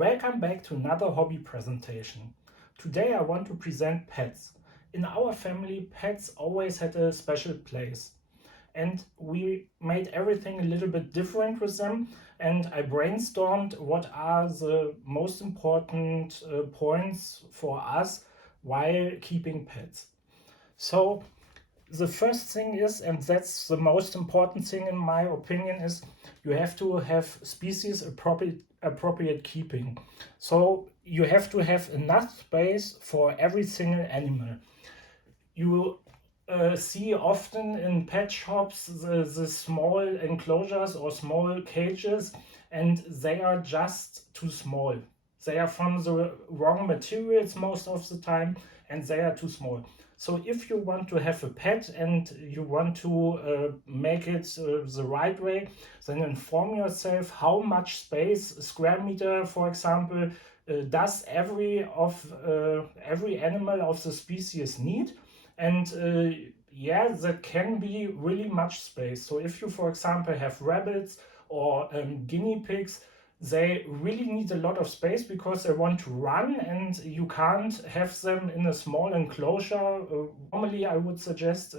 Welcome back to another hobby presentation. Today I want to present pets. In our family, pets always had a special place, and we made everything a little bit different with them, and I brainstormed what are the most important points for us while keeping pets. So the first thing is, and that's the most important thing in my opinion, is you have to have species appropriate keeping. So you have to have enough space for every single animal. You see often in pet shops the small enclosures or small cages, and they are just too small. They are from the wrong materials most of the time, and they are too small. So if you want to have a pet and you want to make it the right way, then inform yourself how much space, square meter, for example, does every animal of the species need. And yeah, that can be really much space. So if you, for example, have rabbits or guinea pigs, they really need a lot of space because they want to run, and you can't have them in a small enclosure. Normally, I would suggest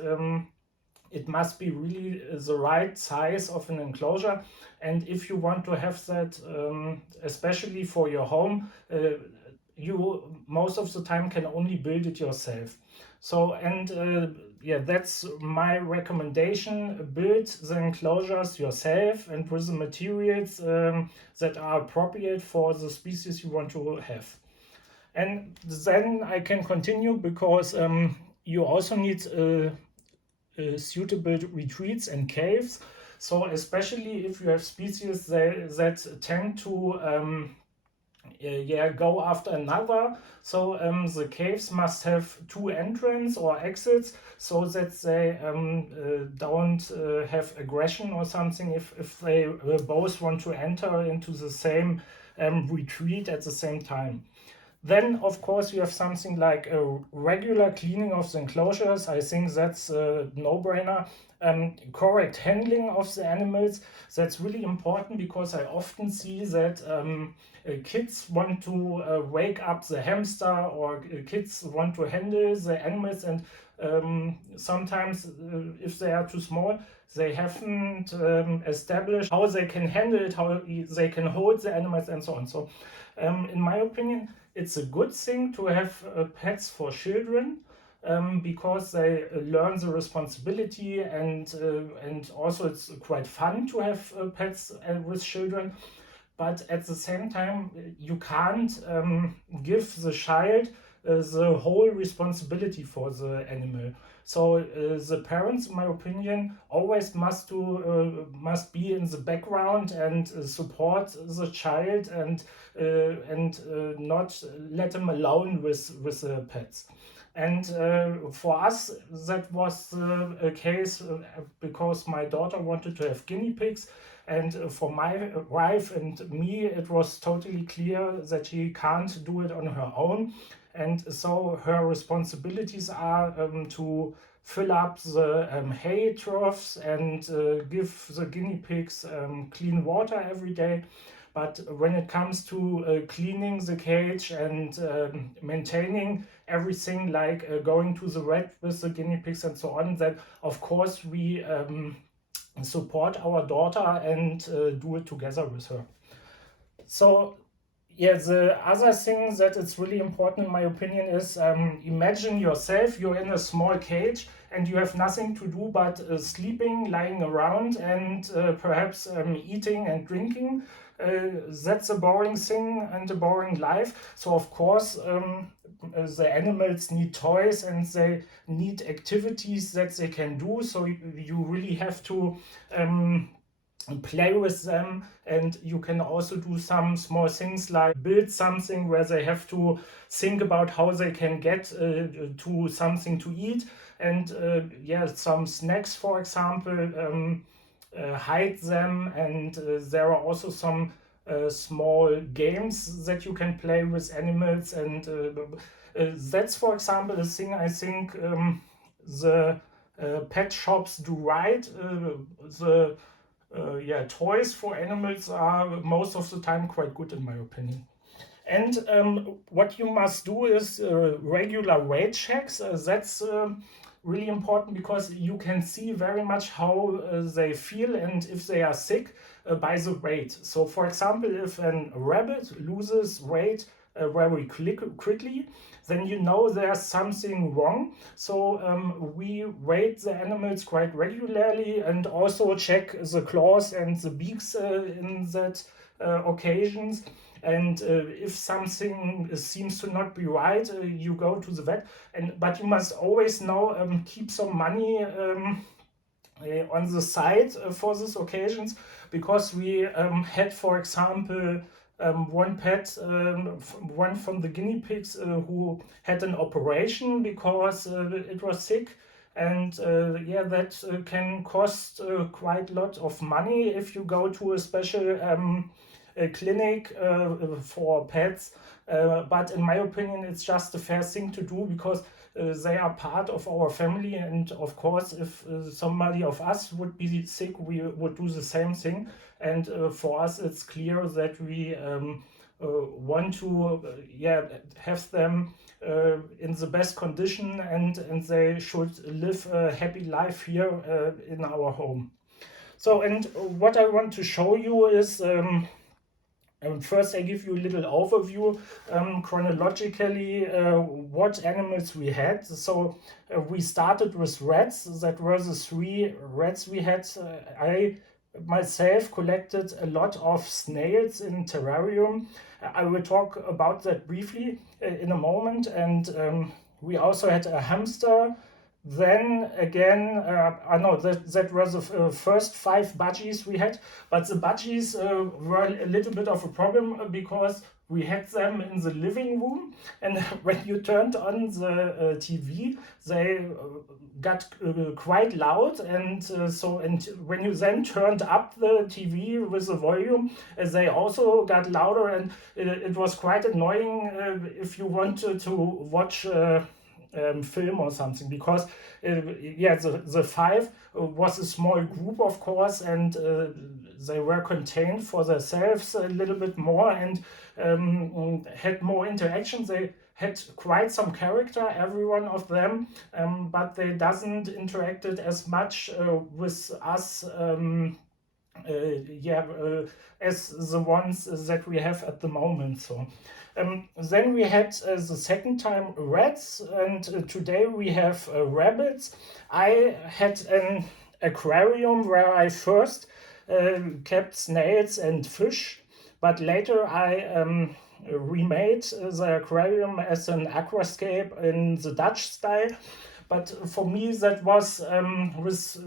it must be really the right size of an enclosure. And if you want to have that, especially for your home, you most of the time can only build it yourself. So, and yeah, that's my recommendation. Build the enclosures yourself and with the materials that are appropriate for the species you want to have. And then I can continue because you also need suitable retreats and caves. So especially if you have species that tend to go after another. So the caves must have two entrances or exits so that they don't have aggression or something if they both want to enter into the same retreat at the same time. Then, of course, you have something like a regular cleaning of the enclosures. I think that's a no-brainer. Correct handling of the animals, that's really important because I often see that kids want to wake up the hamster, or kids want to handle the animals, and sometimes if they are too small, they haven't established how they can handle it, how they can hold the animals, and so on. So in my opinion, it's a good thing to have pets for children because they learn the responsibility, and also it's quite fun to have pets with children. But at the same time, you can't give the child the whole responsibility for the animal. So the parents, in my opinion, always must be in the background and support the child, and not let them alone with the pets. And for us, that was a case because my daughter wanted to have guinea pigs, and for my wife and me, it was totally clear that she can't do it on her own. And so her responsibilities are to fill up the hay troughs and give the guinea pigs clean water every day. But when it comes to cleaning the cage and maintaining everything, like going to the vet with the guinea pigs and so on, then of course we support our daughter and do it together with her. So yeah, the other thing that is really important in my opinion is imagine yourself, you're in a small cage and you have nothing to do but sleeping, lying around, and perhaps eating and drinking. That's a boring thing and a boring life. So of course the animals need toys and they need activities that they can do. So you really have to play with them, and you can also do some small things like build something where they have to think about how they can get to something to eat, and yeah, some snacks, for example, hide them, and there are also some small games that you can play with animals, and that's, for example, a thing I think the pet shops do right. The toys for animals are most of the time quite good in my opinion. And what you must do is regular weight checks. That's really important because you can see very much how they feel and if they are sick by the weight. So, for example, if a rabbit loses weight very quickly, then you know there's something wrong. So we weight the animals quite regularly and also check the claws and the beaks in that occasions. And if something seems to not be right, you go to the vet. But you must always know, keep some money on the side for these occasions, because we had, for example, one pet, one from the guinea pigs, who had an operation because it was sick. And yeah, that can cost quite a lot of money if you go to a special a clinic for pets. But in my opinion, it's just a fair thing to do because they are part of our family. And of course, if somebody of us would be sick, we would do the same thing. And for us, it's clear that we want to yeah, have them in the best condition, and they should live a happy life here in our home. So, and what I want to show you is first, I give you a little overview chronologically what animals we had. So we started with rats. That were the 3 rats we had. I myself collected a lot of snails in terrarium. I will talk about that briefly in a moment. And we also had a hamster. Then again, no, that were the first 5 budgies we had, but the budgies were a little bit of a problem because we had them in the living room, and when you turned on the TV, they got quite loud, and and when you then turned up the TV with the volume, they also got louder, and it was quite annoying if you wanted to watch film or something, because yeah, the 5 was a small group, of course, and they were contained for themselves a little bit more, and had more interaction. They had quite some character, every one of them, but they doesn't interacted as much with us yeah, as the ones that we have at the moment. So then we had the second time rats, and today we have rabbits. I had an aquarium where I first kept snails and fish, but later I remade the aquarium as an aquascape in the Dutch style. But for me, that was with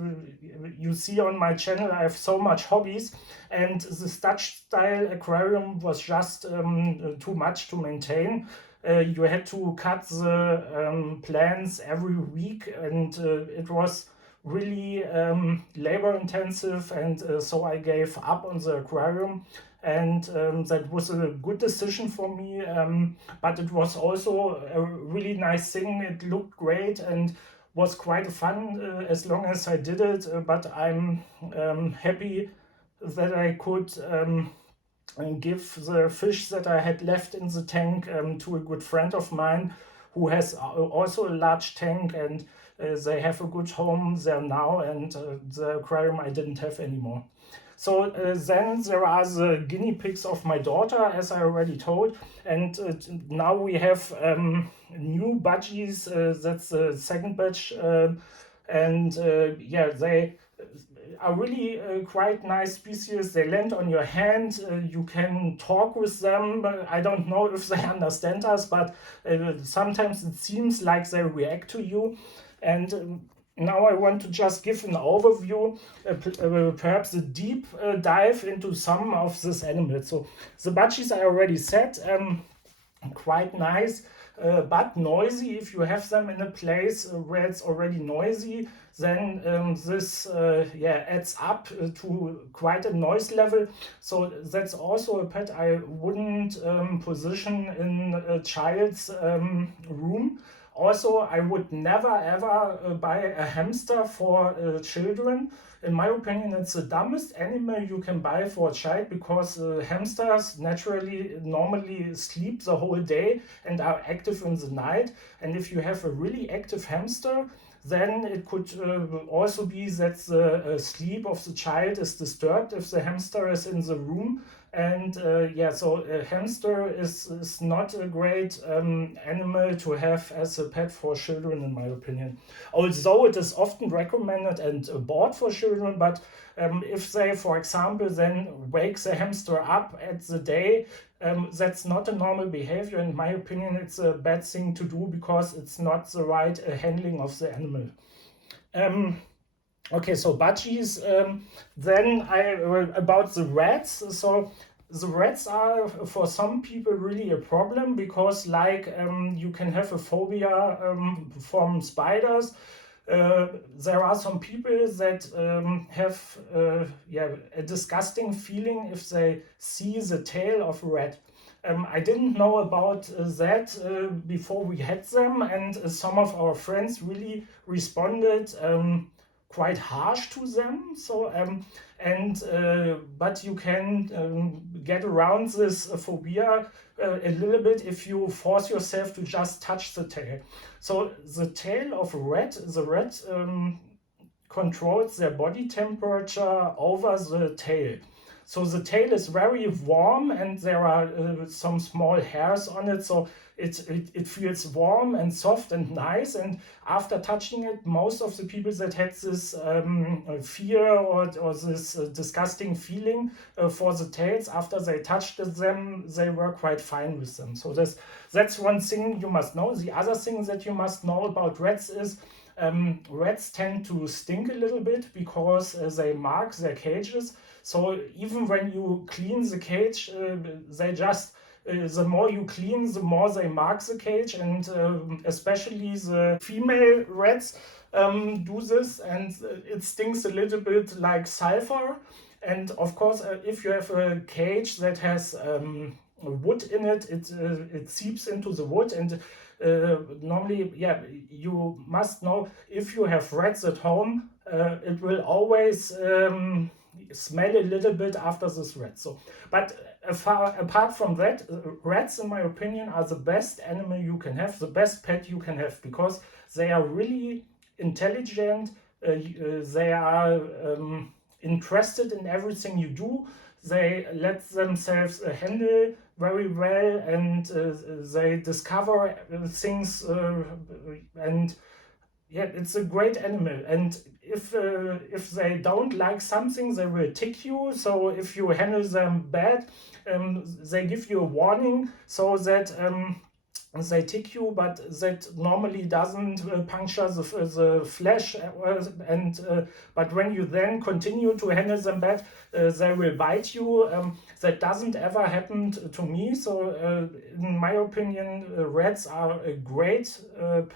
you see on my channel, I have so much hobbies, and this Dutch style aquarium was just too much to maintain. You had to cut the plants every week, and it was really labor intensive, and so I gave up on the aquarium. And that was a good decision for me, but it was also a really nice thing. It looked great and was quite fun as long as I did it, but I'm happy that I could give the fish that I had left in the tank to a good friend of mine who has also a large tank, and they have a good home there now, and the aquarium I didn't have anymore. So then there are the guinea pigs of my daughter, as I already told, and now we have new budgies. That's the second batch, and yeah, they are really quite nice species. They land on your hand. You can talk with them. But I don't know if they understand us, but sometimes it seems like they react to you. And now I want to just give an overview, perhaps a deep dive into some of these animals. So the budgies I already said, quite nice, but noisy. If you have them in a place where it's already noisy, then this yeah, adds up to quite a noise level. So that's also a pet I wouldn't position in a child's room. Also, I would never ever buy a hamster for children. In my opinion, it's the dumbest animal you can buy for a child, because hamsters normally sleep the whole day and are active in the night. And if you have a really active hamster, then it could also be that the sleep of the child is disturbed if the hamster is in the room. And yeah, so a hamster is not a great animal to have as a pet for children, in my opinion. Although it is often recommended and bought for children, but if they, for example, then wake the hamster up at the day, that's not a normal behavior. In my opinion, it's a bad thing to do, because it's not the right handling of the animal. Okay, so budgies. Then about the rats. So the rats are for some people really a problem, because you can have a phobia from spiders. There are some people that have a disgusting feeling if they see the tail of a rat. I didn't know about that before we had them, and some of our friends really responded quite harsh to them. So but you can get around this phobia a little bit if you force yourself to just touch the tail. So the tail of a rat, the rat controls their body temperature over the tail. So the tail is very warm, and there are some small hairs on it, so it feels warm and soft and nice. And after touching it, most of the people that had this fear or this disgusting feeling for the tails, after they touched them, they were quite fine with them. So that's one thing you must know. The other thing that you must know about rats is rats tend to stink a little bit, because they mark their cages. So even when you clean the cage, they just the more you clean, the more they mark the cage, and especially the female rats do this, and it stinks a little bit like sulfur. And of course, if you have a cage that has wood in it, it seeps into the wood, and normally, yeah, you must know, if you have rats at home, it will always smell a little bit after this rat. So, but apart from that, rats, in my opinion, are the best animal you can have, the best pet you can have, because they are really intelligent. They are interested in everything you do. They let themselves handle very well, and they discover things, and yeah, it's a great animal. And if they don't like something, they will tick you. So if you handle them bad, they give you a warning, so that they tick you, but that normally doesn't puncture the flesh. But when you then continue to handle them bad, they will bite you. That doesn't ever happen to me. So in my opinion, rats are a great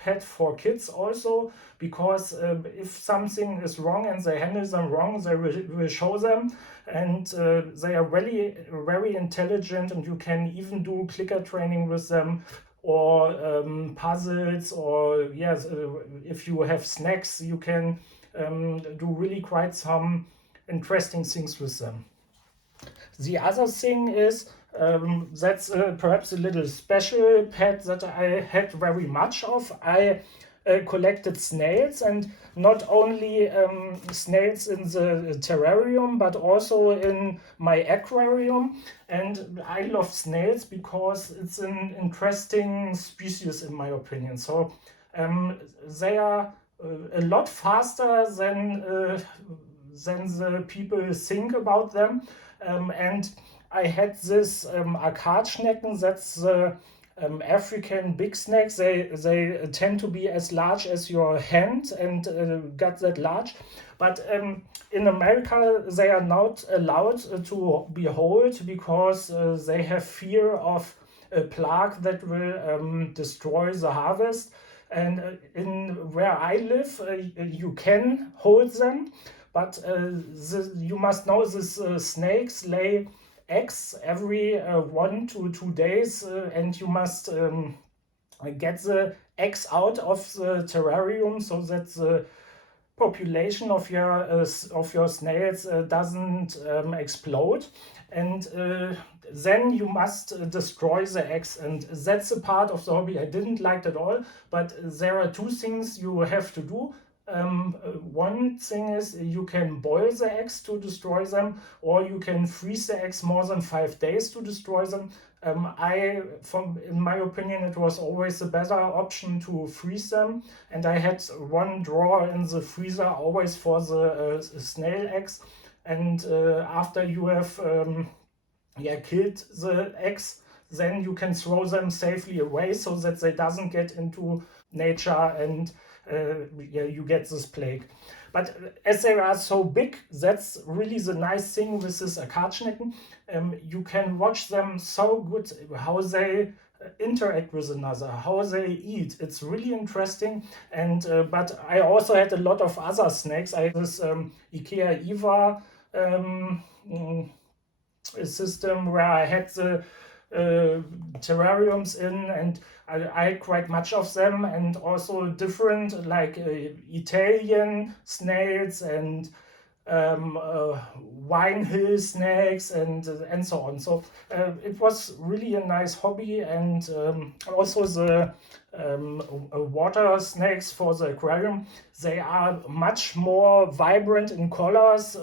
pet for kids also, because if something is wrong and they handle them wrong, they will show them. And they are really very intelligent, and you can even do clicker training with them, or puzzles, or yes, if you have snacks, you can do really quite some interesting things with them. The other thing is, that's perhaps a little special pet that I had very much of. I collected snails, and not only snails in the terrarium, but also in my aquarium. And I love snails because it's an interesting species, in my opinion. So they are a lot faster than the people think about them. And I had this Arkadschnecken, that's the African big snakes. They tend to be as large as your hand, and got that large. But in America, they are not allowed to be hold, because they have fear of a plague that will destroy the harvest. And in where I live, you can hold them, but you must know these snakes lay eggs every 1 to 2 days, and you must get the eggs out of the terrarium so that the population of your snails doesn't explode, and then you must destroy the eggs, and that's a part of the hobby I didn't like at all. But there are two things you have to do. One thing is you can boil the eggs to destroy them, or you can freeze the eggs more than 5 days to destroy them. In my opinion, it was always a better option to freeze them, and I had one drawer in the freezer always for the snail eggs. And after you have killed the eggs, then you can throw them safely away so that they doesn't get into nature, and you get this plague. But as they are so big, that's really the nice thing with this Akatschnecken. You can watch them so good, how they interact with another, how they eat. It's really interesting. And but I also had a lot of other snakes. I had this IKEA Eva system where I had the terrariums in, and I had quite much of them, and also different like Italian snails and wine hill snakes and so on. So it was really a nice hobby, and also the water snakes for the aquarium, they are much more vibrant in colors,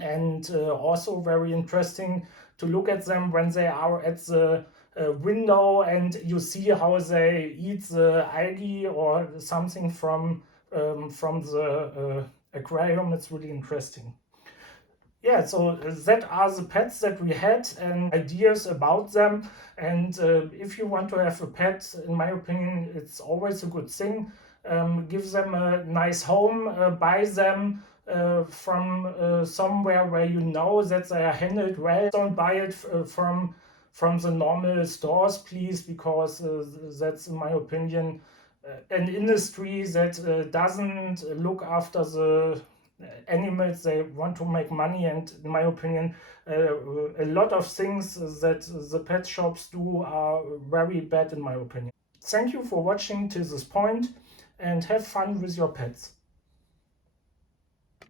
and also very interesting to look at them when they are at the window and you see how they eat the algae or something from the aquarium. It's really interesting. Yeah, so that are the pets that we had and ideas about them. And if you want to have a pet, in my opinion, it's always a good thing. Give them a nice home, buy them from somewhere where you know that they are handled well. Don't buy it from the normal stores, please, because that's, in my opinion, an industry that doesn't look after the animals. They want to make money, and in my opinion, a lot of things that the pet shops do are very bad, in my opinion. Thank you for watching to this point, and have fun with your pets.